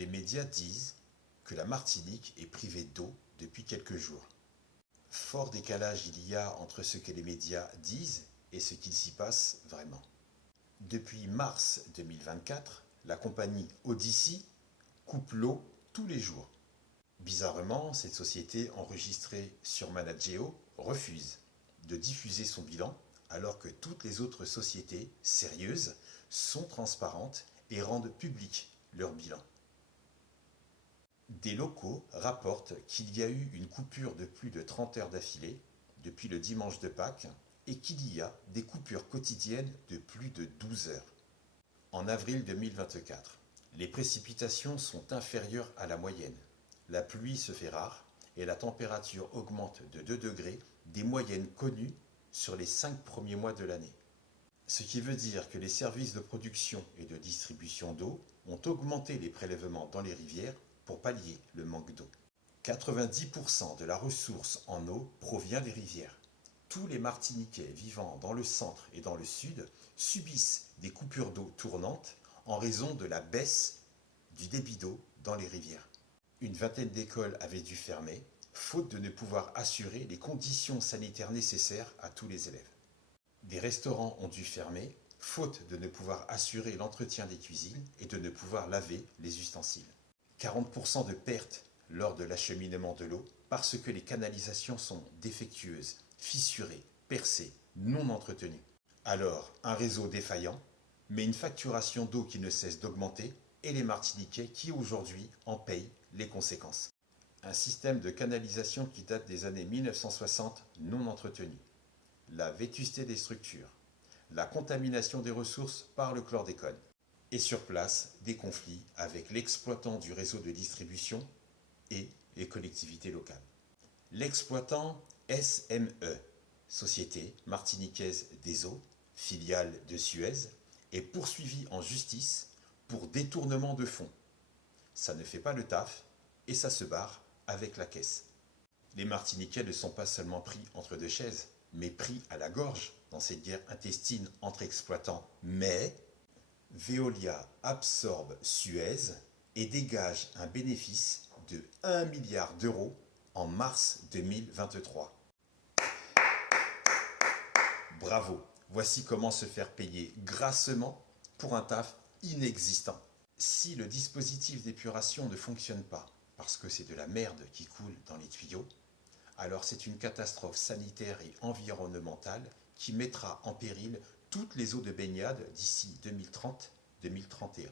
Les médias disent que la Martinique est privée d'eau depuis quelques jours. Fort décalage il y a entre ce que les médias disent et ce qu'il s'y passe vraiment. Depuis mars 2024, la compagnie Odyssey coupe l'eau tous les jours. Bizarrement, cette société enregistrée sur Manageo refuse de diffuser son bilan alors que toutes les autres sociétés sérieuses sont transparentes et rendent public leur bilan. Des locaux rapportent qu'il y a eu une coupure de plus de 30 heures d'affilée depuis le dimanche de Pâques et qu'il y a des coupures quotidiennes de plus de 12 heures. En avril 2024, les précipitations sont inférieures à la moyenne. La pluie se fait rare et la température augmente de 2 degrés des moyennes connues sur les 5 premiers mois de l'année. Ce qui veut dire que les services de production et de distribution d'eau ont augmenté les prélèvements dans les rivières pour pallier le manque d'eau. 90% de la ressource en eau provient des rivières. Tous les Martiniquais vivant dans le centre et dans le sud subissent des coupures d'eau tournantes en raison de la baisse du débit d'eau dans les rivières. Une vingtaine d'écoles avaient dû fermer, faute de ne pouvoir assurer les conditions sanitaires nécessaires à tous les élèves. Des restaurants ont dû fermer, faute de ne pouvoir assurer l'entretien des cuisines et de ne pouvoir laver les ustensiles. 40% de pertes lors de l'acheminement de l'eau parce que les canalisations sont défectueuses, fissurées, percées, non entretenues. Alors, un réseau défaillant, mais une facturation d'eau qui ne cesse d'augmenter et les Martiniquais qui aujourd'hui en payent les conséquences. Un système de canalisation qui date des années 1960 non entretenu. La vétusté des structures. La contamination des ressources par le chlordécone. Et sur place, des conflits avec l'exploitant du réseau de distribution et les collectivités locales. L'exploitant SME, Société Martiniquaise des Eaux, filiale de Suez, est poursuivi en justice pour détournement de fonds. Ça ne fait pas le taf et ça se barre avec la caisse. Les Martiniquais ne sont pas seulement pris entre deux chaises, mais pris à la gorge dans cette guerre intestine entre exploitants. Mais Veolia absorbe Suez et dégage un bénéfice de 1 milliard d'euros en mars 2023. Bravo, voici comment se faire payer grassement pour un taf inexistant. Si le dispositif d'épuration ne fonctionne pas, parce que c'est de la merde qui coule dans les tuyaux, alors c'est une catastrophe sanitaire et environnementale qui mettra en péril toutes les eaux de baignade d'ici 2030-2031.